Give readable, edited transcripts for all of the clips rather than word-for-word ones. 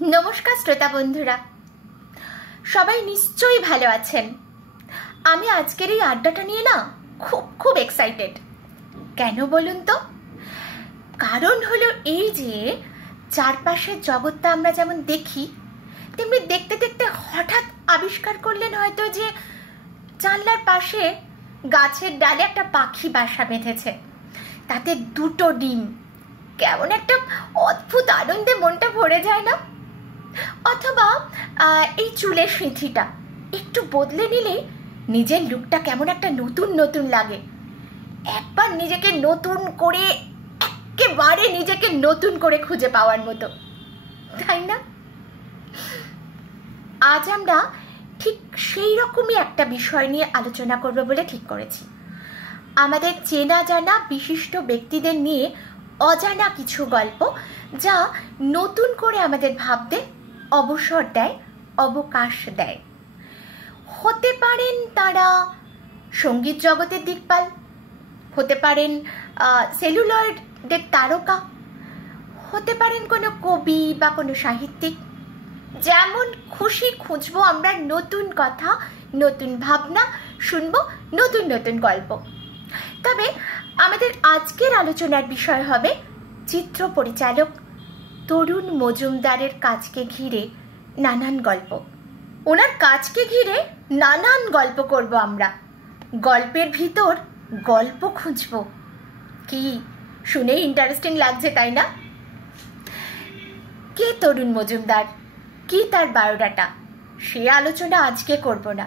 নমস্কার শ্রোতা বন্ধুরা, সবাই নিশ্চয়ই ভালো আছেন। আমি আজকের এই আড্ডাটা নিয়ে না খুব এক্সাইটেড। কেন বলুন তো? কারণ হলো এই যে চারপাশের জগৎটা আমরা যেমন দেখি, তেমনি দেখতে দেখতে হঠাৎ আবিষ্কার করলেন হয়তো যে জানলার পাশে গাছের ডালে একটা পাখি বাসা বেঁধেছে, তাতে দুটো ডিম। কেমন একটা অদ্ভুত আনন্দে মনটা ভরে যায় না? অথবা এই চুলের সিঁথিটা একটু বদলে নিলে নিজের লুকটা কেমন একটা নতুন নতুন লাগে। একবার নিজেকে নতুন করে, একেবারে নিজেকে নতুন করে খুঁজে পাওয়ার মতো, তাই না? আজ আমরা ঠিক সেই রকমই একটা বিষয় নিয়ে আলোচনা করব বলে ঠিক করেছি। আমাদের চেনা জানা বিশিষ্ট ব্যক্তিদের নিয়ে অজানা কিছু গল্প, যা নতুন করে আমাদের ভাবতে অবসর দেয়, অবকাশ দেয়। হতে পারেন তারা সঙ্গীত জগতের দিকপাল, হতে পারেন সেলুলয়েডের তারকা, হতে পারেন কোনো কবি বা কোনো সাহিত্যিক। যেমন খুশি খুঁজবো আমরা নতুন কথা, নতুন ভাবনা, শুনবো নতুন নতুন গল্প। তবে আমাদের আজকের আলোচনার বিষয় হবে চিত্র পরিচালক তরুণ মজুমদারের কাজকে ঘিরে নানান গল্প। ওনার কাজকে ঘিরে নানান গল্প করব আমরা। গল্পের ভিতর গল্প খুঁজব। কি শুনেই ইন্টারেস্টিং লাগছে, তাই না? কে তরুণ মজুমদার, কি তার বায়োডাটা, সে আলোচনা আজকে করব না।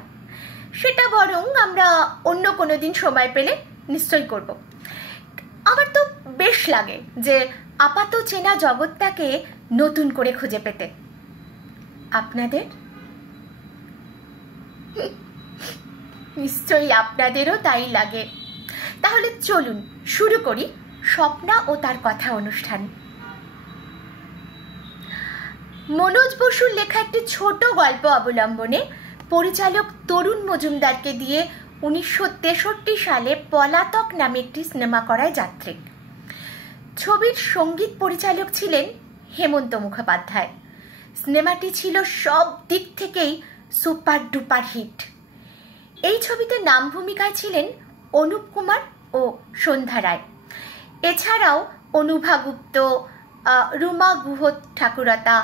সেটা বরং আমরা অন্য কোনো দিন সময় পেলে নিশ্চয়ই করব। আমার তো বেশ লাগে যে আপাত চেনা জগৎটাকে নতুন করে খুঁজে পেতে। আপনাদের? নিশ্চয়ই আপনাদেরও তাই লাগে। তাহলে চলুন শুরু করি স্বপ্না ও তার কথা অনুষ্ঠান। মনোজ বসুর লেখা একটি ছোট গল্প অবলম্বনে পরিচালক তরুণ মজুমদারকে দিয়ে 1963 সালে পলাতক নামে একটি সিনেমা করায় যাত্রী। ছবির সঙ্গীত পরিচালক ছিলেন হেমন্ত মুখোপাধ্যায়। সিনেমাটি ছিল সব দিক থেকেই সুপার ডুপার হিট। এই ছবিতে নাম ভূমিকায় ছিলেন অনুপ কুমার ও সন্ধ্যা রায়। এছাড়াও অনুভা গুপ্ত, রুমা গুহ ঠাকুরতা,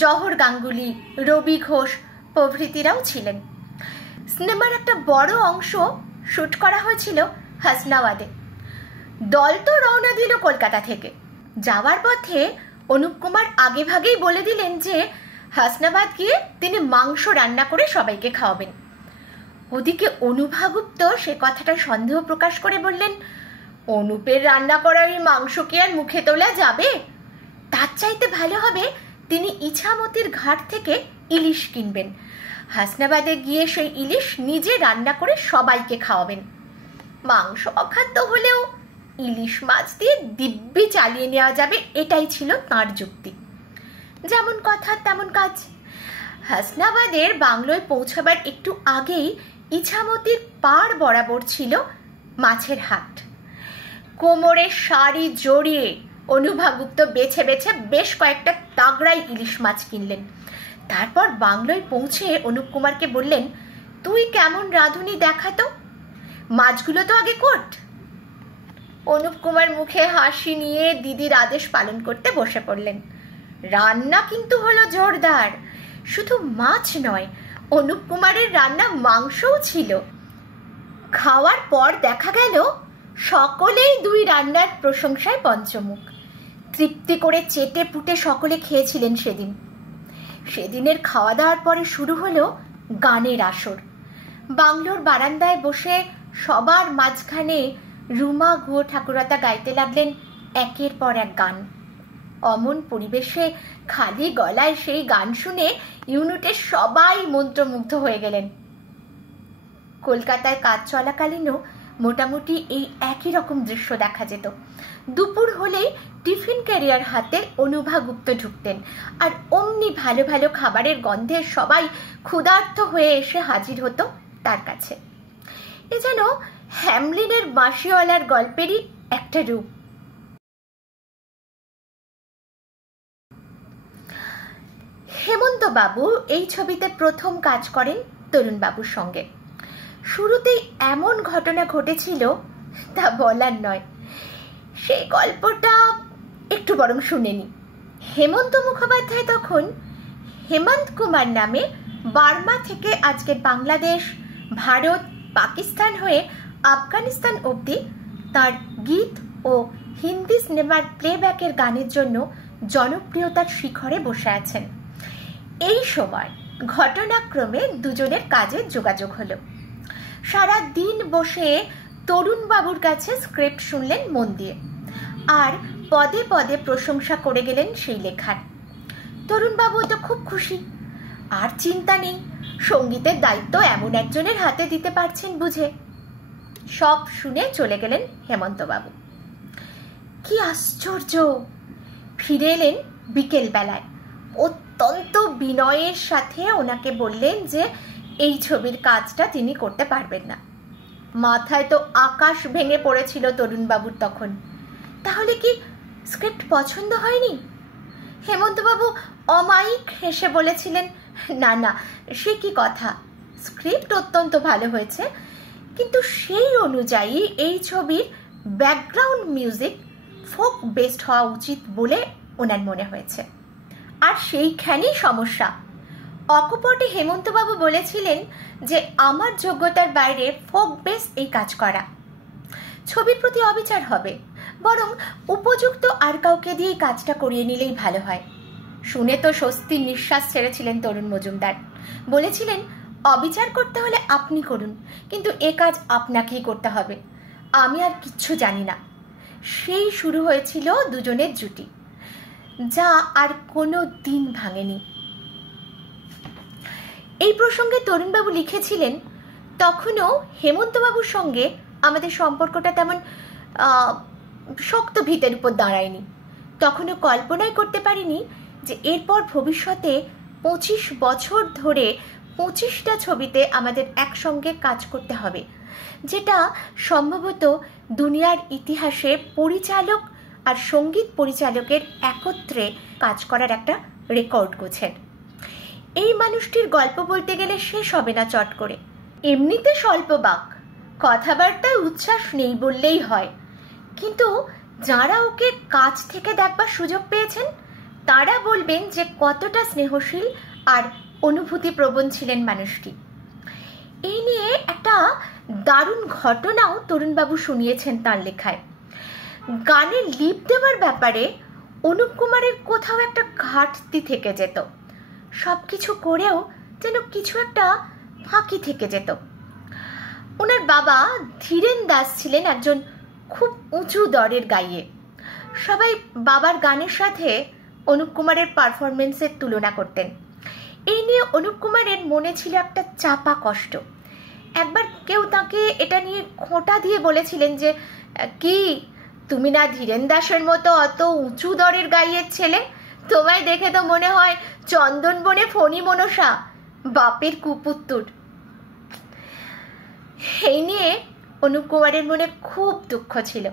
জহর গাঙ্গুলি, রবি ঘোষ প্রভৃতিরাও ছিলেন। সিনেমার একটা বড় অংশ শুট করা হয়েছিল হাসনাবাদে। দল তো রওনা দিল কলকাতা থেকে। যাওয়ার পথে অনুপ কুমার আগে ভাগেই বলে দিলেন যে হাসনাবাদ গিয়ে তিনি মাংস রান্না করে সবাইকে খাওয়াবেন। ওদিকে অনুভা গুপ্ত সে কথাটা সন্দেহ প্রকাশ করে বললেন, অনুপের রান্না করা এই মাংস কি আর মুখে তোলা যাবে? তার চাইতে ভালো হবে তিনি ইছামতির ঘাট থেকে ইলিশ কিনবেন, হাসনাবাদে গিয়ে সেই ইলিশ নিজে রান্না করে সবাইকে খাওয়াবেন। মাংস অখাদ্য হলেও ইলিশ মাছ দিয়ে দিব্যি চালিয়ে নেওয়া যাবে, এটাই ছিল তাঁর যুক্তি। যেমন কথা তেমন কাজ। হাসনাবাদের বাংলোয় পৌঁছাবার একটু আগেই ইছামতির পাড় বরাবর ছিল মাছের হাট। কোমরে শাড়ি জড়িয়ে অনুভা গুপ্ত বেছে বেছে বেশ কয়েকটা তাগড়াই ইলিশ মাছ কিনলেন। তারপর বাংলোয় পৌঁছে অনুপ কুমারকে বললেন, তুই কেমন রাঁধুনি দেখাতো, মাছগুলো তো আগে কোট। অনুপ কুমার মুখে হাসি নিয়ে দিদির আদেশ পালন করতে বসে পড়লেন। রান্না কিন্তু হলো জোরদার। শুধু মাছ নয়, অনুপ কুমারের রান্না মাংসও ছিল। খাওয়ার পর দেখা গেল সকলেই দুই রান্নার প্রশংসায় পঞ্চমুখ। তৃপ্তি করে চেটে পুটে সকলে খেয়েছিলেন সেদিন। সেদিনের খাওয়া দাওয়ার পরে শুরু হলো গানের আসর। বাংলোর বারান্দায় বসে সবার মাঝখানে রুমা গুহ ঠাকুরতা গাইতে লাগলেন একের পর এক গান। অমন পরিবেশে খালি গলায় সেই গান শুনে ইউনিটের সবাই মন্ত্রমুগ্ধ হয়ে গেলেন। কলকাতায় কাজ চলাকালীনও মোটামুটি এই একই রকম দৃশ্য দেখা যেত। দুপুর হলেই টিফিন ক্যারিয়ার হাতে অনুভা গুপ্ত ঢুকতেন, আর অমনি ভালো ভালো খাবারের গন্ধে সবাই ক্ষুধার্ত হয়ে এসে হাজির হতো তার কাছে। এ যেন হ্যামলিনের বাঁশিওয়ালার গল্পেরই একটা রূপ। হেমন্ত বাবু এই ছবিতে প্রথম কাজ করেন তরুণবাবুর সঙ্গে। শুরুতেই এমন ঘটনা ঘটেছিল তা বলার নয়, সেই গল্পটা একটু বরং শুনে নি। হেমন্ত মুখোপাধ্যায় তখন হেমন্ত কুমার নামে বার্মা থেকে আজকের বাংলাদেশ, ভারত, পাকিস্তান হয়ে আফগানিস্তান অবধি তার গীত ও হিন্দি সিনেমার প্লেব্যাকের গানের জন্য জনপ্রিয়তার শিখরে বসে আছেন। এই সময় ঘটনাক্রমে দুজনের কাজে যোগাযোগ হলো। সারা দিন বসে তরুণবাবুর কাছে স্ক্রিপ্ট শুনলেন মন দিয়ে, আর পদে পদে প্রশংসা করে গেলেন সেই লেখার। তরুণবাবু তো খুব খুশি, আর চিন্তা নেই, সঙ্গীতের দায়িত্ব এমন একজনের হাতে দিতে পারছেন বুঝে। সব শুনে চলে গেলেন হেমন্তবাবু। কি আশ্চর্য! ফিরে এলেন বিকেল বেলায়। অত্যন্ত বিনয়ের সাথে ওনাকে বললেন যে এই ছবির কাজটা তিনি করতে পারবেন না। মাথায় তো আকাশ ভেঙে পড়েছিল তরুণবাবুর তখন। তাহলে কি স্ক্রিপ্ট পছন্দ হয়নি? হেমন্তবাবু অমায়িক হেসে বলেছিলেন, না না, সে কি কথা, স্ক্রিপ্ট অত্যন্ত ভালো হয়েছে, কিন্তু সেই অনুযায়ী এই ছবির ব্যাকগ্রাউন্ড মিউজিক ফোক বেসড হওয়া উচিত বলে ওনার মনে হয়েছে। আর সেইখানেই সমস্যা। অকপটে হেমন্তবাবু বলেছিলেন যে আমার যোগ্যতার বাইরে ফোক বেস এই কাজ করা। ছবির প্রতি অবিচার হবে, বরং উপযুক্ত আর কাউকে দিয়ে কাজটা করিয়ে নিলেই ভালো হয়। শুনে তো স্বস্তির নিঃশ্বাস ছেড়েছিলেন তরুণ মজুমদার। বলেছিলেন, অবিচার করতে হলে আপনি করুন, কিন্তু এ কাজ আপনাকেই করতে হবে, আমি আর কিচ্ছু জানি না। সেই শুরু হয়েছিল দুজনের জুটি, যা আর কোনো দিন ভাঙেনি। এই প্রসঙ্গে তরুণবাবু লিখেছিলেন, তখনও হেমন্তবাবুর সঙ্গে আমাদের সম্পর্কটা তেমন শক্ত ভিতের উপর দাঁড়ায়নি। তখনও কল্পনাই করতে পারিনি যে এরপর ভবিষ্যতে 25 বছর ধরে 25টা ছবিতে আমাদের একসঙ্গে কাজ করতে হবে, যেটা সম্ভবত দুনিয়ার ইতিহাসে পরিচালক আর সঙ্গীত পরিচালকের একত্রে কাজ করার একটা রেকর্ড গোছের। এই মানুষটির গল্প বলতে গেলে শেষ হবে না চট করে। এমনিতে স্বল্প বাক, কথাবার্তায় উচ্ছ্বাস নেই বললেই হয়, কিন্তু যারা ওকে কাছ থেকে দেখবার সুযোগ পেয়েছেন তারা বলবেন যে কতটা স্নেহশীল আর অনুভূতিপ্রবণ ছিলেন মানুষটি। এই নিয়ে একটা দারুণ ঘটনাও তরুণবাবু শুনিয়েছেন তার লেখায়। গানে লিপ দেওয়ার ব্যাপারে অনুপ কুমারের কোথাও একটা ঘাটতি থেকে যেত, সব কিছু করেও যেন কিছু একটা ফাঁকি থেকে যেত। ওনার বাবা ধীরেন দাস ছিলেন একজন খুব উঁচু দরের গাইয়ে। সবাই বাবার গানের সাথে অনুপ কুমারের পারফরমেন্সের তুলনা করতেন। এই নিয়ে অনুপ কুমারের মনে ছিল একটা চাপা কষ্ট। একবার কেউ তাকে এটা নিয়ে খোঁটা দিয়ে বলেছিলেন যে, কি তুমি না ধীরেন দাসের মতো অত উঁচু দরের গাইয়ের ছেলে, তোমায় দেখে তো মনে হয় চন্দন বনে ফণি মনসা, বাপের কুপুত্তর। এই নিয়ে অনুপ কুমারের মনে খুব দুঃখ ছিল।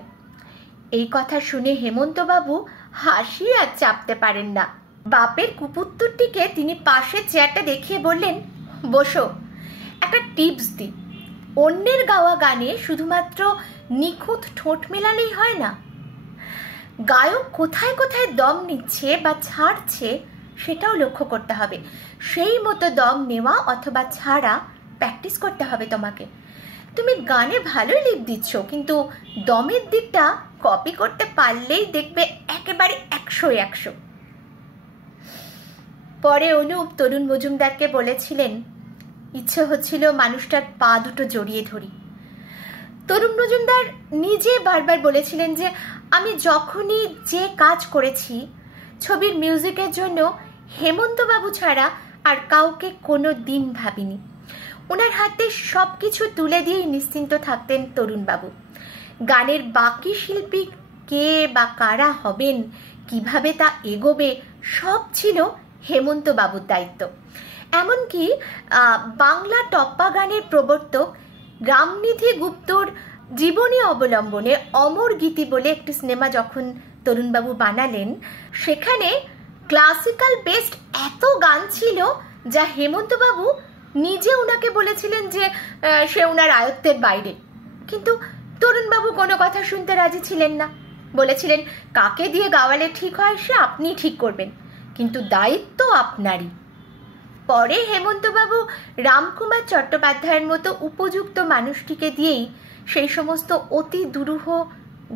এই কথা শুনে হেমন্তবাবু হাসি আর চাপতে পারেন না। বাপের কুপুত্তরটিকে তিনি পাশের চেয়ারটা দেখিয়ে বললেন, বসো, একটা টিপস দিই, অন্যের গাওয়া গানে শুধুমাত্র নিখুঁত ঠোঁট মেলালেই হয় না, গায়ক কোথায় কোথায় দম নিচ্ছে বা ছাড়ছে সেটাও লক্ষ্য করতে হবে। সেই মতো দম নেওয়া অথবা ছাড়া প্র্যাকটিস করতে হবে তোমাকে। তুমি গানে ভালোই লিপ দিচ্ছ, কিন্তু দমের দিকটা কপি করতে পারলেই দেখবে একেবারে 100-100। পরে অনুপ তরুণ মজুমদারকে বলেছিলেন, ইচ্ছে হচ্ছিল মানুষটার পা দুটো জড়িয়ে ধরি। তরুণ মজুমদার নিজে বারবার বলেছিলেন যে, আমি যখনই যে কাজ করেছি ছবির মিউজিকের জন্য হেমন্তবাবু ছাড়া আর কাউকে কোনো দিন ভাবিনি। ওনার হাতে সব কিছু তুলে দিয়েই নিশ্চিন্ত থাকতেন তরুণবাবু। গানের বাকি শিল্পী কে বা কারা হবেন, কিভাবে তা এগোবে, সব ছিল হেমন্তবাবুর দায়িত্ব। এমনকি বাংলা টপ্পা গানের প্রবর্তক রামনিধি গুপ্তর জীবনী অবলম্বনে অমর গীতি বলে একটি সিনেমা যখন তরুণবাবু বানালেন, সেখানে ক্লাসিক্যাল বেসড এত গান ছিল যা হেমন্তবাবু নিজে ওনাকে বলেছিলেন যে সে ওনার আয়ত্তের বাইরে। কিন্তু তরুণবাবু কোনো কথা শুনতে রাজি ছিলেন না, বলেছিলেন কাকে দিয়ে গাওয়ালে ঠিক হয় সে আপনি ঠিক করবেন, কিন্তু দায়িত্ব আপনারই। পরে হেমন্তবাবু রামকুমার চট্টোপাধ্যায়ের মতো উপযুক্ত মানুষটিকে দিয়েই সেই সমস্ত অতি দুরূহ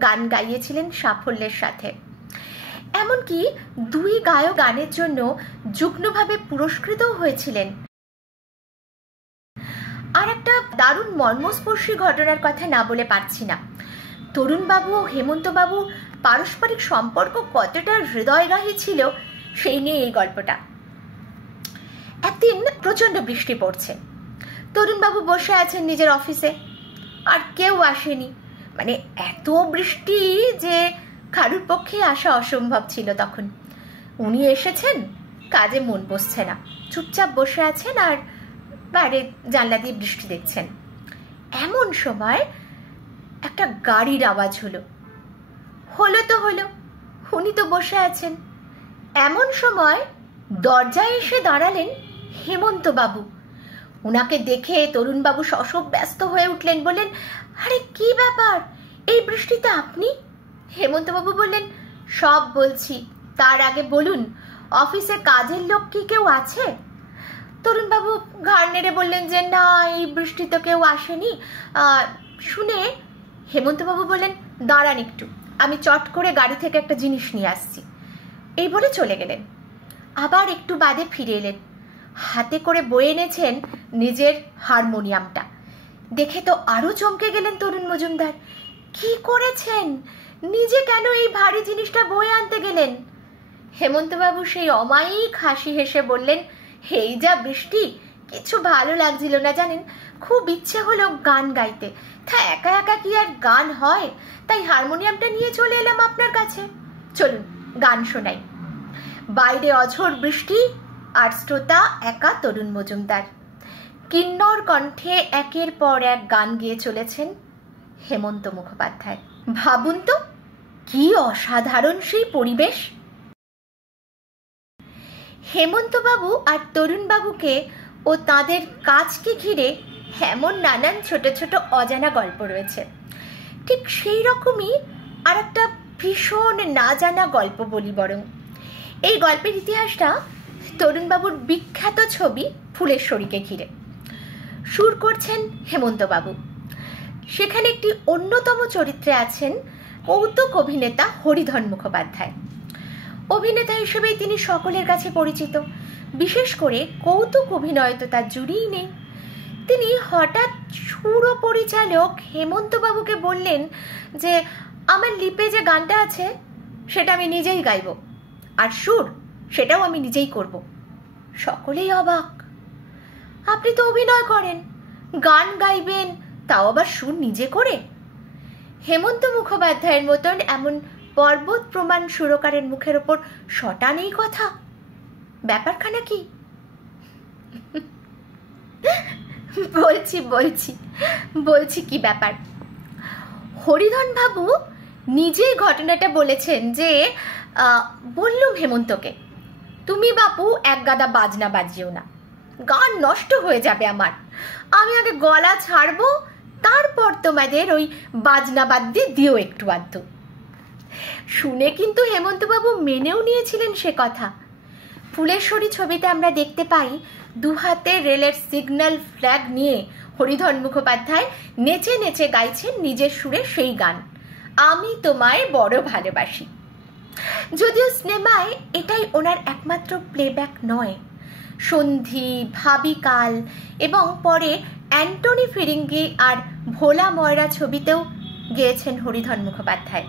গান গাইয়েছিলেন সাফল্যের সাথে। এমনকি দুই গায়ক গানের জন্য যুগ্মভাবে পুরস্কৃতও হয়েছিলেন। আর একটা দারুণ মর্মস্পর্শী ঘটনার কথা না বলে পারছি না। তরুণবাবু ও হেমন্তবাবু পারস্পরিক সম্পর্ক কতটা হৃদয়গ্রাহী ছিল সেই নিয়ে এই গল্পটা। একদিন প্রচণ্ড বৃষ্টি পড়ছে। তরুণবাবু বসে আছেন নিজের অফিসে, আর কেউ আসেনি। মানে এত বৃষ্টি যে কারুর পক্ষে আসা অসম্ভব ছিল তখন। উনি এসেছেন, কাজে মন বসছে না, চুপচাপ বসে আছেন আর বাইরে জানলা দিয়ে বৃষ্টি দেখছেন। এমন সময় একটা গাড়ির আওয়াজ হলো। তো হলো, উনি তো বসে আছেন। এমন সময় দরজায় এসে দাঁড়ালেন হেমন্তবাবু। ওনাকে দেখে তরুণবাবু শশব ব্যস্ত হয়ে উঠলেন, বললেন, আরে কি ব্যাপার, এই বৃষ্টিতে আপনি? হেমন্তবাবু বললেন, সব বলছি, তার আগে বলুন অফিসে কাজের লোক কি কেউ আছে? তরুণবাবু ঘাড় নেড়ে বললেন যে না, এই বৃষ্টিতে কেউ আসেনি। শুনে হেমন্তবাবু বললেন, দাঁড়ান একটু, আমি চট করে গাড়ি থেকে একটা জিনিস নিয়ে আসছি। এই বলে চলে গেলেন। আবার একটু বাদে ফিরে এলেন। হাতে করে বয়ে এনেছেন নিজের হারমোনিয়ামটা। দেখে তো আরো চমকে গেলেন তরুণ মজুমদার। কি করেছেন? নিজে কেন এই ভারী জিনিসটা বয়ে আনতে গেলেন? হেমন্তবাবু সেই অমায়িক হাসি হেসে বললেন, এই যা বৃষ্টি, কিছু ভালো লাগছিল না জানেন, খুব ইচ্ছে হলো গান গাইতে, তা একা একা কি আর গান হয়, তাই হারমোনিয়ামটা নিয়ে চলে এলাম আপনার কাছে। চলুন গান শোনাই। বাইরে অঝোর বৃষ্টি, আর শ্রোতা একা তরুণ মজুমদার। কিন্নর কণ্ঠে একের পর এক গান গেয়ে চলেছেন হেমন্ত মুখোপাধ্যায়। ভাবুন তো কি অসাধারণ সেই পরিবেশ। হেমন্তবাবু আর তরুণবাবুকে ও তাদের কাজকে ঘিরে এমন নানান ছোট ছোট অজানা গল্প রয়েছে। ঠিক সেই রকমই আর একটা ভীষণ না জানা গল্প বলি বরং। এই গল্পের ইতিহাসটা তরুণবাবুর বিখ্যাত ছবি ফুলেশ্বরীকে ঘিরে। সুর করছেন হেমন্তবাবু। সেখানে একটি অন্যতম চরিত্রে আছেন কৌতুক অভিনেতা হরিধন মুখোপাধ্যায়। অভিনেতা হিসেবেই তিনি সকলের কাছে পরিচিত। বিশেষ করে কৌতুক অভিনয় তো তার জুড়িই নেই। তিনি হঠাৎ সুর পরিচালক হেমন্তবাবুকে বললেন যে আমার লিপে যে গানটা আছে সেটা আমি নিজেই গাইব, আর সুর সেটাও আমি নিজেই করব। সকলেই অবাক। আপনি তো অভিনয় করেন, গান গাইবেন, তাও আবার সুর নিজে করে? হেমন্ত মুখোপাধ্যায়ের মতন এমন পর্বত প্রমাণ সুরকারের মুখের ওপর শটা নেই কথা। ব্যাপারখানা কি? বলছি বলছি বলছি কি ব্যাপার। হরিধন বাবু নিজেই ঘটনাটা বলেছেন যে বললুম হেমন্তকে, তুমি বাপু এক গাদা বাজনা বাজিও না, গান নষ্ট হয়ে যাবে আমার, আমি আগে গলা ছাড়বো, তারপর তোমাদের ওই বাজনা বাদ দিয়ে দিও একটু আধটু। শুনে কিন্তু হেমন্তবাবু মেনেও নিয়েছিলেন সে কথা। ফুলেশ্বরী ছবিতে আমরা দেখতে পাই দুহাতে রেলের সিগন্যাল ফ্ল্যাগ নিয়ে হরিধন মুখোপাধ্যায় নেচে নেচে গাইছেন নিজের সুরে সেই গান, আমি তোমায় বড় ভালোবাসি। যদিও সিনেমায় এটাই ওনার একমাত্র প্লেব্যাক নয়, সন্ধি, ভাবিকাল এবং পরে অ্যান্টনি ফিরিঙ্গি আর ভোলা ময়রা ছবিতেও গেয়েছেন হরিধন মুখোপাধ্যায়।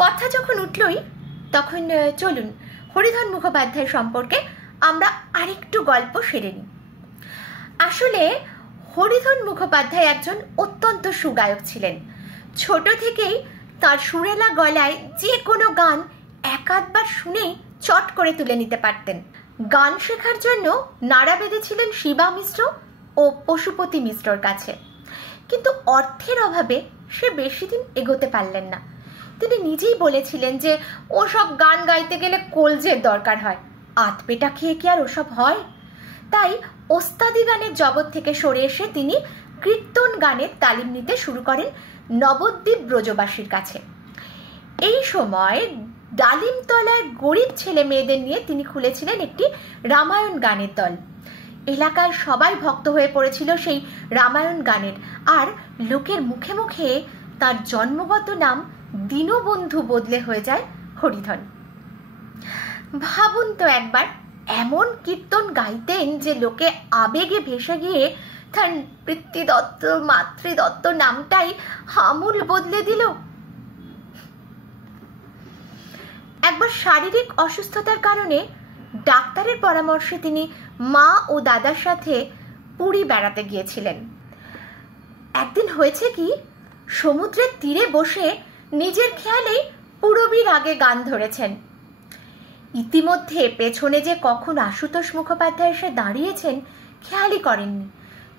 কথা যখন উঠলই তখন চলুন হরিধন মুখোপাধ্যায় সম্পর্কে আমরা আরেকটু গল্প সেরে নিই। আসলে হরিধন মুখোপাধ্যায় একজন অত্যন্ত সুগায়ক ছিলেন। ছোট থেকেই তার সুরেলা গলায় যে কোনো গান এক আধবার শুনেই চট করে তুলে নিতে পারতেন। গান শেখার জন্য নাড়া বেঁধেছিলেন শিবা মিশ্র ও পশুপতি মিশ্রর কাছে, কিন্তু অর্থের অভাবে সে বেশি দিন এগোতে পারলেন না। তিনি নিজেই বলেছিলেন যে ওসব গান গাইতে গেলে কলজের দরকার হয়, আতপেটা খেয়ে কি আর ওসব হয়। তাই ওস্তাদি গানের জগৎ থেকে সরে এসে তিনি কীর্তন গানের তালিম নিতে শুরু করেন নবদ্বীপ ব্রজবাসীর কাছে। এই সময় ডালিমতলায় গরিব ছেলে মেয়েদের নিয়ে তিনি খুলেছিলেন একটি রামায়ণ গানের দল। এলাকার সবাই ভক্ত হয়ে পড়েছিল সেই রামায়ণ গানের, আর লোকের মুখে মুখে তার জন্মগত নাম দীনবন্ধু বদলে হয়ে যায় হরিধন। ভাবুন তো একবার, এমন কীর্তন গাইতেন যে লোকে আবেগে ভেসে গিয়ে তার পিতৃদত্ত মাতৃদত্ত নামটাই আমূল বদলে দিল। একবার শারীরিক অসুস্থতার কারণে ডাক্তারের পরামর্শে তিনি মা ও দাদার সাথে পুরী বেড়াতে গিয়েছিলেন। একদিন হয়েছে কি, সমুদ্রের তীরে বসে নিজের খেয়ালেই পূরবীর আগে গান ধরেছেন। ইতিমধ্যে পেছনে যে কখন আশুতোষ মুখোপাধ্যায় এসে দাঁড়িয়েছেন খেয়ালই করেননি।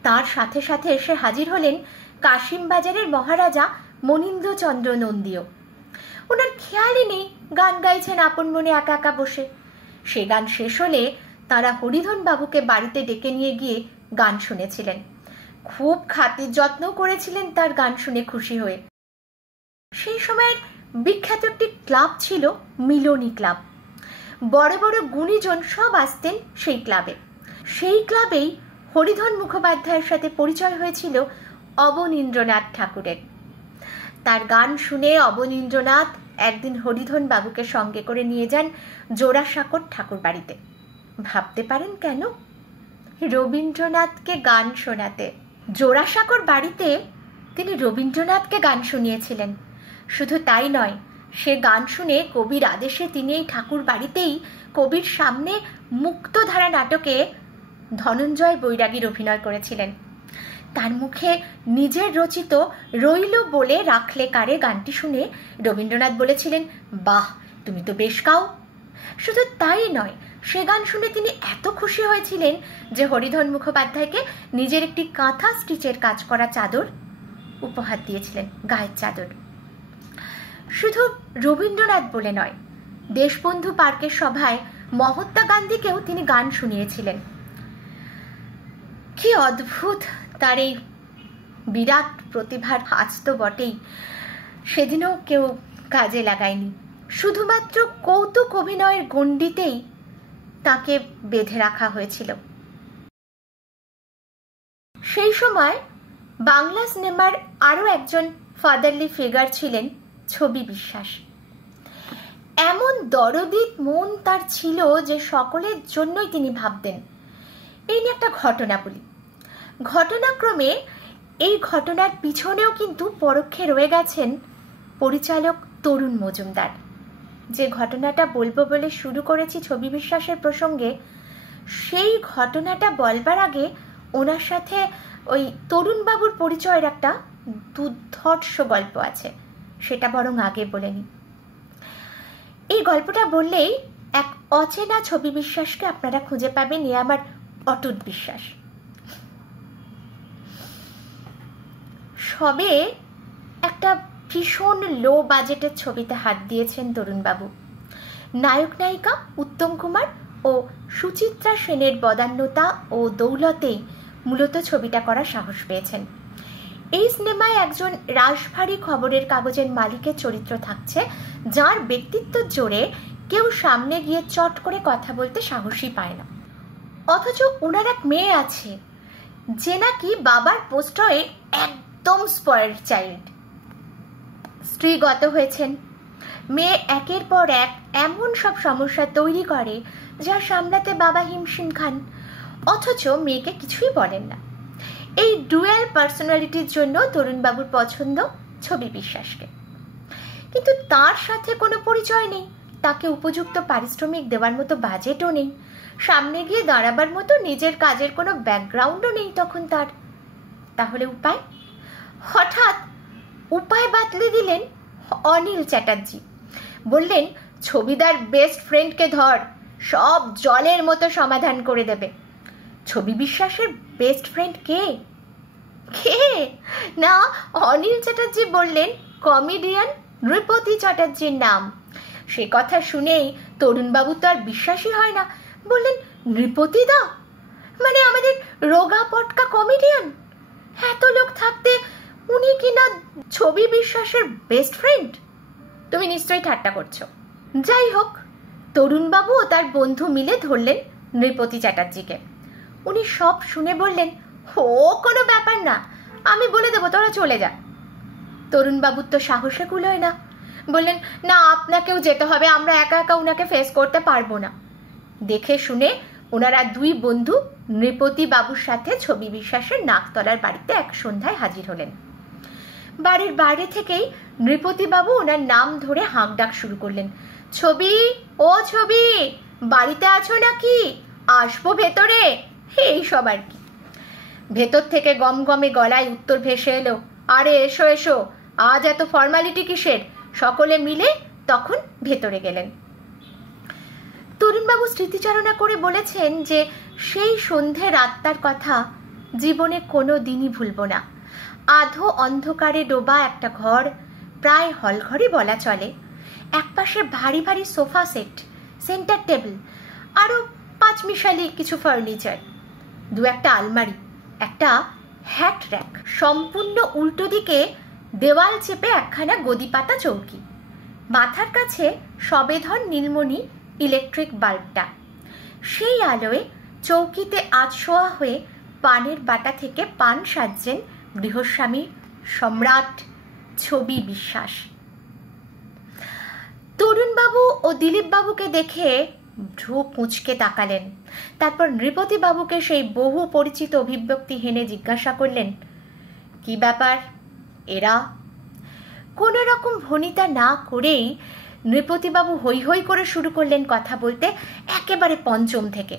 তার সাথে সাথে এসে হাজির হলেন কাশিমবাজারের মহারাজা মনীন্দ্রচন্দ্র নন্দীও। ওনার খেয়ালই নেই গান গাইছেন আপন মনে একা একা বসে। সে গান শেষ হলে তারা হরিধন বাবুকে বাড়িতে ডেকে নিয়ে গিয়ে গান শুনেছিলেন। খুব খাতির যত্ন করেছিলেন তার গান শুনে খুশি হয়ে। সেই সময়ের বিখ্যাত একটি ক্লাব ছিল মিলনী ক্লাব। বড় বড় গুণীজন সব আসতেন সেই ক্লাবে। সেই ক্লাবেই হরিধন মুখোপাধ্যায়ের সাথে পরিচয় হয়েছিল অবনীন্দ্রনাথ ঠাকুরের। তার গান শুনে অবনীন্দ্রনাথ একদিন হরিধন বাবুকে সঙ্গে করে নিয়ে যান জোড়াসাঁকোর ঠাকুর বাড়িতে। ভাবতে পারেন কেন? রবীন্দ্রনাথকে গান শোনাতে। জোড়াসাঁকোর বাড়িতে তিনি রবীন্দ্রনাথকে গান শুনিয়েছিলেন। শুধু তাই নয়, সে গান শুনে কবির আদেশে তিনি এই ঠাকুর বাড়িতেই কবির সামনে মুক্তধারা নাটকে ধনঞ্জয় বৈরাগীর অভিনয় করেছিলেন। তার মুখে নিজের রচিত রইল বলে রাখলে কারে গানটি শুনে রবীন্দ্রনাথ বলেছিলেন, বাহ, তুমি তো বেশ গাও। শুধু তাই নয়, সে গান শুনে তিনি এত খুশি হয়েছিলেন যে হরিধন মুখোপাধ্যায়কে নিজের একটি কাঁথা স্টিচের কাজ করা চাদর উপহার দিয়েছিলেন, গায়ের চাদর। শুধু রবীন্দ্রনাথ বলে নয়, দেশবন্ধু পার্কের সভায় মহাত্মা গান্ধীকেও তিনি গান শুনিয়েছিলেন। কি অদ্ভুত তার এই বিরাট প্রতিভার আজ তো বটেই, সেদিনও কেউ কাজে লাগায়নি। শুধুমাত্র কৌতুক অভিনয়ের গণ্ডিতেই তাকে বেঁধে রাখা হয়েছিল। সেই সময় বাংলা সিনেমার আরও একজন ফাদারলি ফিগার ছিলেন ছবি বিশ্বাস। এমন দরদি মন তার ছিল যে সকলের জন্যই তিনি ভাবতেন। এই নিয়ে একটা ঘটনা বলি। ঘটনাক্রমে এই ঘটনার পিছনেও কিন্তু পরোক্ষে রয়ে গেছেন পরিচালক তরুণ মজুমদার। যে ঘটনাটা বলবো বলে শুরু করেছি ছবি বিশ্বাসের প্রসঙ্গে, সেই ঘটনাটা বলবার আগে ওনার সাথে ওই তরুণবাবুর পরিচয়ের একটা দুর্ধর্ষ গল্প আছে, সেটা বরং আগে বলে নি। এই গল্পটা বললেই এক অচেনা ছবি বিশ্বাসকে আপনারা খুঁজে পাবেন, এ আমার অটুট বিশ্বাস। সবে একটা ভীষণ লো বাজেটের ছবিতে হাত দিয়েছেন তরুণবাবু। নায়ক নায়িকা উত্তম কুমার ও সুচিত্রা সেনের বদান্যতা ও দৌলতেই মূলত ছবিটা করার সাহস পেয়েছেন। এই সিনেমায় একজন রাশভারী খবরের কাগজের মালিকের চরিত্র থাকছে, যার ব্যক্তিত্বের জোরে কেউ সামনে গিয়ে চট করে কথা বলতে সাহসই পায় না। অথচ ওনার এক মেয়ে আছে যে নাকি বাবার পোস্টে একদম স্পয়েলড চাইল্ড। স্ত্রী গত হয়েছেন, মেয়ে একের পর এক এমন সব সমস্যা তৈরি করে যা সামলাতে বাবা হিমশিম খান, অথচ মেয়েকে কিছুই বলেন না। এই ডুয়াল পার্সোনালিটির জন্য তরুণবাবুর পছন্দ ছবি বিশ্বাসকে। কিন্তু তার সাথে কোনো পরিচয় নেই, তাকে উপযুক্ত পারিশ্রমিক দেওয়ার মতো বাজেটও নেই, সামনে গিয়ে দাঁড়াবার মতো নিজের কাজের কোনো ব্যাকগ্রাউন্ডও নেই তখন তার। তাহলে উপায়? হঠাৎ উপায় বাতলে দিলেন অনিল চ্যাটার্জি। বললেন, ছবিদার বেস্ট ফ্রেন্ডকে ধর, সব জলের মতো সমাধান করে দেবে। ছবি বিশ্বাসের বেস্ট ফ্রেন্ড কে? কে না, অনিল চ্যাটার্জি বললেন কমেডিয়ান নৃপতি চ্যাটার্জির নাম। সে কথা শুনেই তরুণবাবু তো আর বিশ্বাসই হয় না। বললেন, নৃপতি দা মানে আমাদের রোগা পটকা কমেডিয়ান? এত লোক থাকতে উনি কিনা ছবি বিশ্বাসের বেস্ট ফ্রেন্ড? তুমি নিশ্চয়ই ঠাট্টা করছো। যাই হোক, তরুণবাবু ও তার বন্ধু মিলে ধরলেন নৃপতি চ্যাটার্জিকে। উনি সব শুনে বললেন, ও কোনো ব্যাপার না, আমি বলে দেবো, তোরা চলে যা। তরুণবাবুর তো সাহসে কুলোয় না। বললেন, না আপনাকেও যেতে হবে, আমরা একা একা উনাকে ফেস করতে পারবো না। দেখে শুনে ওনারা দুই বন্ধু নৃপতি বাবুর সাথে ছবি বিশ্বাসের নাকতলার বাড়িতে এক সন্ধ্যায় হাজির হলেন। বাড়ির বাইরে থেকেই নৃপতি বাবু ওনার নাম ধরে হাঁক ডাক শুরু করলেন, ছবি, ও ছবি, বাড়িতে আছো নাকি? আসবো ভেতরে, এই সব আর কি। ভেতর থেকে গমগমে গলায় উত্তর ভেসে এলো, আরে এসো এসো, আজ এত ফর্মালিটি কিসের? সকলে মিলে তখন ভেতরে গেলেন। তরুণবাবু স্মৃতিচারণা করে বলেছেন যে সেই সন্ধে রাতটার কথা জীবনে কোনো দিনই ভুলব না। আধো অন্ধকারে ডোবা একটা ঘর, প্রায় হলঘরই বলা চলে। একপাশে ভারী ভারী সোফা সেট, সেন্টার টেবিল, আরও পাঁচমিশালি কিছু ফার্নিচার, দু একটা আলমারি, একটা হ্যাট র্যাক, সম্পূর্ণ উল্টো দিকে দেওয়াল চেপে একখানা গদি পাতা চৌকি, মাথার কাছে সবেধন নীলমণি ইলেকট্রিক বাল্বটা। সেই আলোয় চৌকিতে আধশোয়া হয়ে পানের বাটা থেকে পান সাজছেন গৃহস্বামী সম্রাট ছবি বিশ্বাস। তরুণবাবু ও দিলীপবাবুকে দেখে ভ্রু কুঁচকে তাকালেন। তারপর নৃপতি বাবুকে সেই বহু পরিচিত অভিব্যক্তি হেনে জিজ্ঞাসা করলেন, কি ব্যাপার এরা? কোনো রকম ভনিতা না করেই নৃপতিবাবু হৈ হৈ করে শুরু করলেন কথা বলতে, একেবারে পঞ্চম থেকে।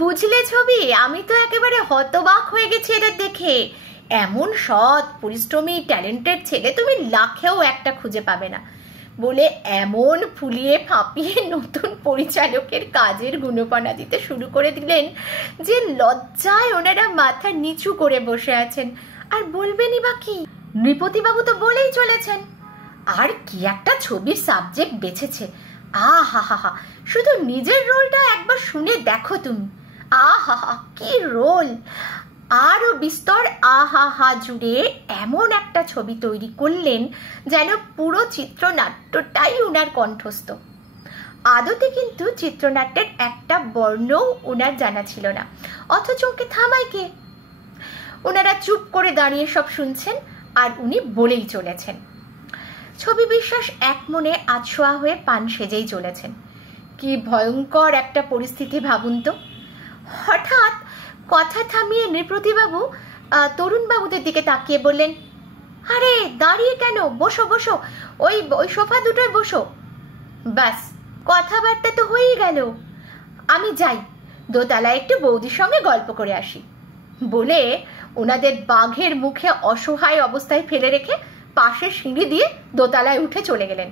বুঝলে ছবি, আমি তো একেবারে হতবাক হয়ে গেছি এদের দেখে। এমন সৎ, পরিশ্রমী, ট্যালেন্টেড ছেলে তুমি লাখেও একটা খুঁজে পাবে না বলে এমন ফুলিয়ে ফাঁপিয়ে নতুন পরিচালকের কাজের গুণপনা দিতে শুরু করে দিলেন যে লজ্জায় ওনারা মাথা নিচু করে বসে আছেন। আর বলবেনই বা কি? নৃপতিবাবু তো বলেই চলেছেন, আর কি একটা ছবির সাবজেক্ট বেছেছে, আহা হা হা, শুধু নিজের রোলটা একবার শুনে দেখো তুমি, আহা হা কি রোল। আরও বিস্তর আহা হা জুড়ে এমন একটা ছবি তৈরি করলেন যেন পুরো চিত্রনাট্যটাই ওনার কণ্ঠস্থ। আদতে কিন্তু চিত্রনাট্যের একটা বর্ণও ওনার জানা ছিল না, অথচ ওকে থামায় কে? ওনারা চুপ করে দাঁড়িয়ে সব শুনছেন আর উনি বলেই চলেছেন। ছবি বিশ্বাস এক মনে আধশোয়া হয়ে পান সেজেই চলেছেন। কি ভয়ঙ্কর একটা পরিস্থিতি ভাবুন তো। হঠাৎ কথা থামিয়ে নৃপতিবাবু তরুণবাবুদের দিকে তাকিয়ে বললেন, আরে দাঁড়িয়ে কেন, বসো বসো, ওই সোফা দুটোয় বসো। ব্যাস, কথাবার্তা তো হয়েই গেল। আমি যাই, দোতলায় একটু বৌদির সঙ্গে গল্প করে আসি বলে ওনাদের বাঘের মুখে অসহায় অবস্থায় ফেলে রেখে পাশের সিঁড়ি দিয়ে দোতলায় উঠে চলে গেলেন।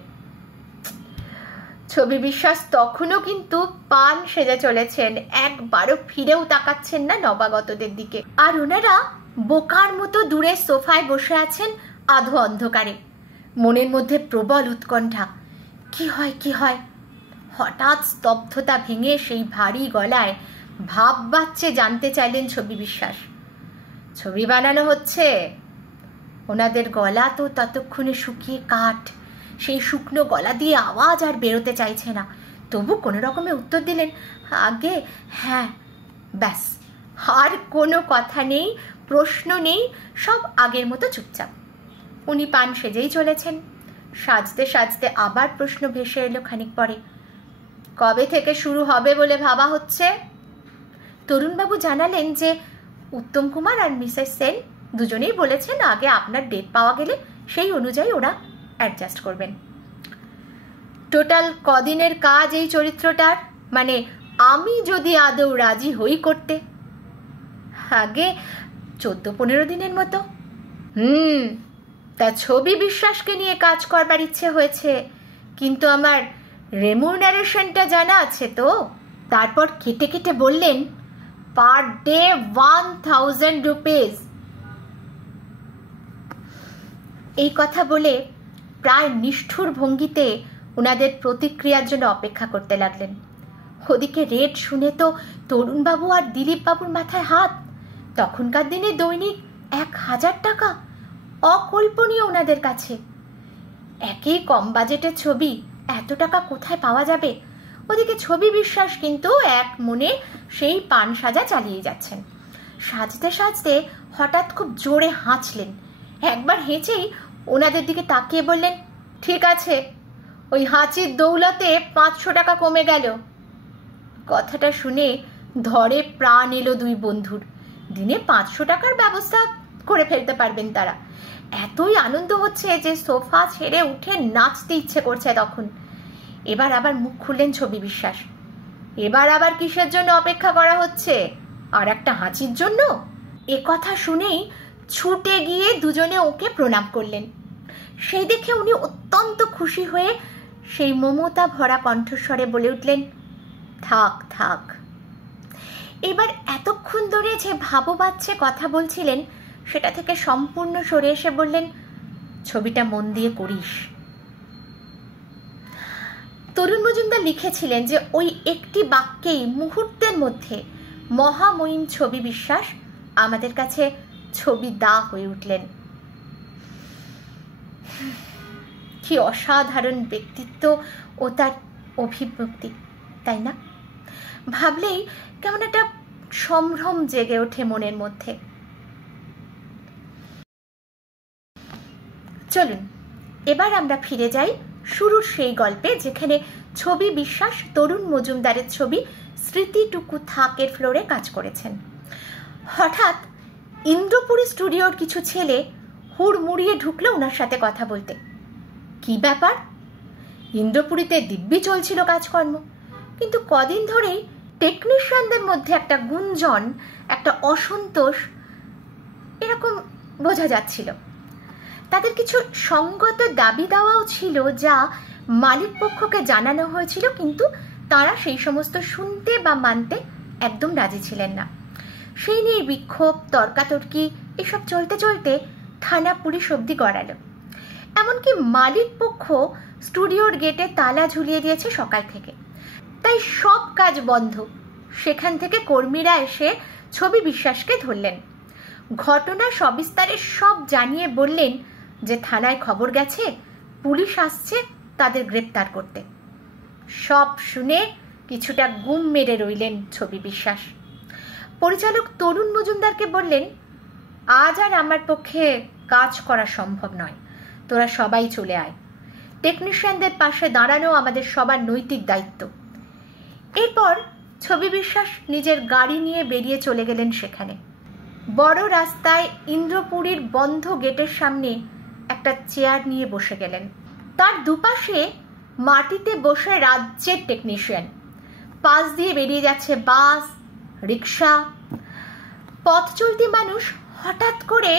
ছবি বিশ্বাস তখনও কিন্তু পান সেজে চলেছেন, একবারও ফিরেও তাকাচ্ছেন না নবাগতদের দিকে। আর ওনারা বোকার মতো দূরে সোফায় বসে আছেন আধো অন্ধকারে, মনের মধ্যে প্রবল উৎকণ্ঠা। কি হয় কি হয়? হঠাৎ স্তব্ধতা ভেঙে সেই ভারী গলায় ভাব বাচ্চে জানতে চাইলেন ছবি বিশ্বাস। ছবি বানানো হচ্ছে? ওনাদের গলা তো ততক্ষণে শুকিয়ে কাঠ, সেই শুকনো গলা দিয়ে আওয়াজ আর বেরোতে চাইছে না। তবু কোনো রকমে উত্তর দিলেন, আগে হ্যাঁ। ব্যাস, আর কোনো কথা নেই, প্রশ্ন নেই, সব আগের মতো চুপচাপ। উনি পান সেজেই চলেছেন। সাজতে সাজতে আবার প্রশ্ন ভেসে এলো খানিক পরে, কবে থেকে শুরু হবে বলে ভাবা হচ্ছে? তরুণবাবু জানালেন যে উত্তম কুমার আর মিসেস সেন দুজনেই বলেছেন আগে আপনার ডেট পাওয়া গেলে সেই অনুযায়ী ওরা অ্যাডজাস্ট করবেন। টোটাল কদিনের কাজ এই চরিত্রটার? মানে আমি যদি আদৌ রাজি হই করতে? আগে 14-15 দিনের মতো। তা ছবি বিশ্বাসকে নিয়ে কাজ করবার ইচ্ছে হয়েছে, কিন্তু আমার রেমুনারেশনটা জানা আছে তো। তারপর কেটে কেটে বললেন, পার ডে 1000 রুপিস। এই কথা বলে প্রায় নিষ্ঠুর ভঙ্গিতে ওনাদের প্রতিক্রিয়ার জন্য অপেক্ষা করতে লাগলেন। ওদিকে রেট শুনে তো তরুণবাবু আর দিলীপবাবুর মাথায় হাত। তখনকার দিনে দৈনিক 1000 টাকা অকল্পনীয় ওনাদের কাছে। একই কম বাজেটের ছবি, এত টাকা কোথায় পাওয়া যাবে? ওদিকে ছবি বিশ্বাস কিন্তু এক মনে সেই পান সাজা চালিয়ে যাচ্ছেন। সাজতে সাজতে হঠাৎ খুব জোরে হাঁচলেন। একবার হেঁচেই ওনাদের দিকে তাকিয়ে বললেন, ঠিক আছে, ওই হাঁচির দৌলতে 500 টাকা কমে গেল। কথাটা শুনে ধরে প্রাণ এলো দুই বন্ধুর। দিনে 500 টাকার ব্যবস্থা করে ফেলতে পারবেন তারা। এতই আনন্দ হচ্ছে যে সোফা ছেড়ে উঠে নাচতে ইচ্ছে করছে তখন। এবার আবার মুখ খুললেন ছবি বিশ্বাস। এবার আবার কিসের জন্য অপেক্ষা করা হচ্ছে? আর একটা হাঁচির জন্য? এ কথা শুনেই ছুটে গিয়ে দুজনে ওকে প্রণাম করলেন। সেই দেখে উনি অত্যন্ত খুশি হয়ে সেই মমতা ভরা কণ্ঠস্বরে বলে উঠলেন, থাক থাক। এবার এতক্ষণ ধরে যে ভাবোবাচ্চে কথা বলছিলেন সেটা থেকে সম্পূর্ণ সরে এসে বললেন, ছবিটা মন দিয়ে করিস। তরুণ মজুমদার লিখেছিলেন যে ওই একটি বাক্যেই মুহূর্তের মধ্যে মহামহিম ছবি বিশ্বাস আমাদের কাছে ছবি দা হয়ে উঠলেন। কি অসাধারণ ব্যক্তিত্ব ও তার অভিব্যক্তি, তাই না? ভাবলেই কেমন একটা সম্ভ্রম জেগে ওঠে মনের মধ্যে। চলুন এবার আমরা ফিরে যাই শুরুর সেই গল্পে, যেখানে ছবি বিশ্বাস তরুণ মজুমদারের ছবি স্মৃতিটুকু থাকের ফ্লোরে কাজ করেছেন। হঠাৎ ইন্দ্রপুরী স্টুডিওর কিছু ছেলে হুড়মুড়িয়ে ঢুকলো ওনার সাথে কথা বলতে। কি ব্যাপার? ইন্দ্রপুরীতে দিব্যি চলছিল কাজকর্ম, কিন্তু কদিন ধরেই টেকনিশিয়ানদের মধ্যে একটা গুঞ্জন, একটা অসন্তোষ এরকম বোঝা যাচ্ছিল। তাদের কিছু সঙ্গত দাবি দাওয়াও ছিল যা মালিক পক্ষকে জানানো হয়েছিল, কিন্তু তারা সেই সমস্ত শুনতে বা মানতে একদম রাজি ছিলেন না। সেই নিয়ে বিক্ষোভ, তর্কাতর্কি এসব চলতে চলতে থানা পুলিশ অবধি গড়ালো। এমনকি মালিক পক্ষ স্টুডিওর গেটে তালা ঝুলিয়ে দিয়েছে সকাল থেকে, তাই সব কাজ বন্ধ। সেখান থেকে কর্মীরা এসে ছবি বিশ্বাসকে ধরলেন। ঘটনা সবিস্তারে সব জানিয়ে বললেন যে থানায় খবর গেছে, পুলিশ আসছে তাদের গ্রেপ্তার করতে। সব শুনে কিছুটা গুম মেরে রইলেন ছবি বিশ্বাস। পরিচালক তরুণ মজুমদারকে বললেন, আজ আর আমার পক্ষে কাজ করা সম্ভব নয়, তোরা সবাই চলে আয়। টেকনিশিয়ানদের পাশে দাঁড়ানো আমাদের সবার নৈতিক দায়িত্ব। এরপর ছবি বিশ্বাস নিজের গাড়ি নিয়ে বেরিয়ে চলে গেলেন সেখানে। বড় রাস্তায় ইন্দ্রপুরীর বন্ধ গেটের সামনে একটা চেয়ার নিয়ে বসে গেলেন। তার দুপাশে মাটিতে বসে রাজ্যের টেকনিশিয়ান। পাশ দিয়ে বেরিয়ে যাচ্ছে বাস, রিক্সা। পথ চলতি মানুষ হঠাৎ করে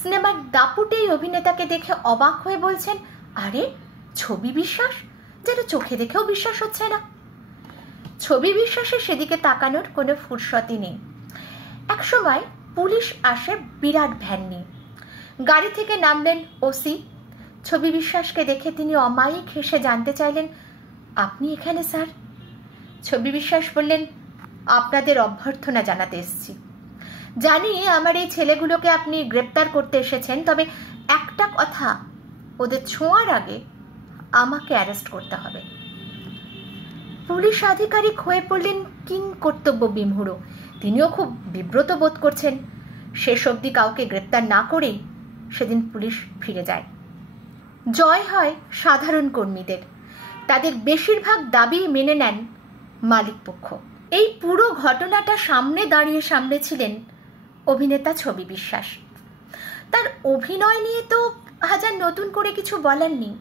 সিনেমার দাপুটেই অভিনেতাকে দেখে অবাক হয়ে বলছেন, আরে ছবি বিশ্বাস, যেন চোখে দেখেও বিশ্বাস হচ্ছে না। ছবি বিশ্বাসের সেদিকে তাকানোর কোনো ফুরসতই নেই। একসময় পুলিশ আসে বিরাট ভ্যান নিয়ে। গাড়ি থেকে নামলেন ওসি। ছবি বিশ্বাসকে দেখে তিনি অমায়িক হেসে জানতে চাইলেন, আপনি এখানে স্যার? ছবি বিশ্বাস বললেন, আপনাদের অভ্যর্থনা জানাতে এসেছি। জানি আমার এই ছেলেগুলোকে আপনি গ্রেপ্তার করতে এসেছেন, তবে একটা কথা, ওদের ছোঁয়ার আগে আমাকে অ্যারেস্ট করতে হবে। পুলিশ আধিকারিক হয়ে পড়লেন কিং কর্তব্য বিমূঢ়। তিনিও খুব বিব্রত বোধ করছেন। শেষ অবধি কাউকে গ্রেপ্তার না করেই সেদিন পুলিশ ফিরে যায়। জয় হয় সাধারণ কর্মীদের। তাদের বেশিরভাগ দাবি মেনে নেন মালিক পক্ষ। এই পুরো ঘটনাটা সামনে দাঁড়িয়ে সামলেছিলেন অভিনেতা ছবি বিশ্বাস। তার অভিনয় নিয়ে তো হাজার নতুন করে কিছু বলার নেই,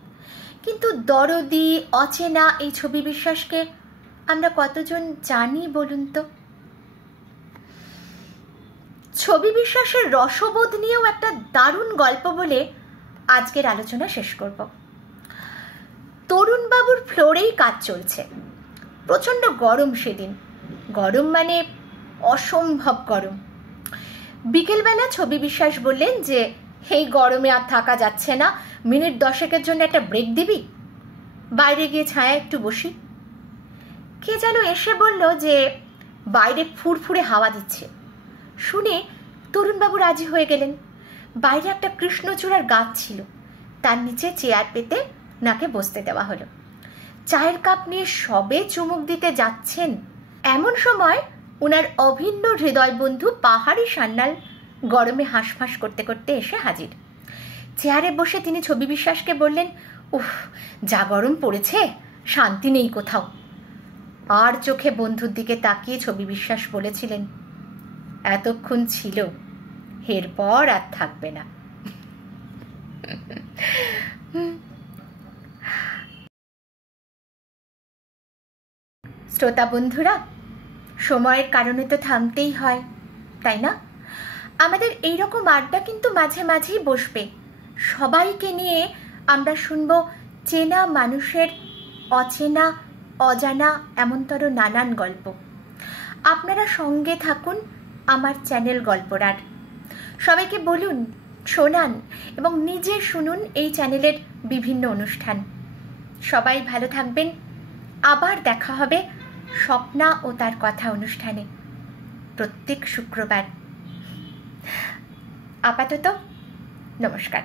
কিন্তু দরদি অচেনা এই ছবি বিশ্বাসকে আমরা কতজন জানি বলুন তো? ছবি বিশ্বাসের রসবোধ নিয়েও একটা দারুণ গল্প বলে আজকের আলোচনা শেষ করব। তরুণবাবুর ফ্লোরেই কাজ চলছে। প্রচণ্ড গরম সেদিন, গরম মানে অসম্ভব গরম। বিকেলবেলা ছবি বিশ্বাস বললেন যে এই গরমে আর থাকা যাচ্ছে না, মিনিট 10 জন্য একটা ব্রেক দিবি, বাইরে গিয়ে ছায়া একটু বসি। কে যেন এসে বলল যে বাইরে ফুরফুরে হাওয়া দিচ্ছে। শুনে তরুণবাবু রাজি হয়ে গেলেন। বাইরে একটা কৃষ্ণচূড়ার গাছ ছিল, তার নিচে চেয়ার পেতে নাকে বসতে দেওয়া হলো। চায়ের কাপ নিয়ে সবে চুমুক দিতে যাচ্ছেন, এমন সময় ওনার অভিন্ন হৃদয় বন্ধু পাহাড়ি সান্যাল গরমে হাঁসফাঁস করতে করতে এসে হাজির। চেয়ারে বসে তিনি ছবি বিশ্বাসকে বললেন, উফ, যা গরম পড়েছে, শান্তি নেই কোথাও। আর চোখে বন্ধুর দিকে তাকিয়ে ছবি বিশ্বাস বলেছিলেন, এতক্ষণ ছিল, এরপর আর থাকবে না। শ্রোতা বন্ধুরা, সময়ের কারণে তো থামতেই হয়, তাই না? আমাদের এইরকম আড্ডা কিন্তু মাঝে মাঝেই বসবে। সবাইকে নিয়ে আমরা শুনবো চেনা মানুষের অচেনা অজানা এমনতর নানান গল্প। আপনারা সঙ্গে থাকুন আমার চ্যানেল গল্পরার। সবাইকে বলুন, শোনান এবং নিজে শুনুন এই চ্যানেলের বিভিন্ন অনুষ্ঠান। সবাই ভালো থাকবেন। আবার দেখা হবে স্বপ্না ও তার কথা অনুষ্ঠানে প্রত্যেক শুক্রবার। আপাতত নমস্কার।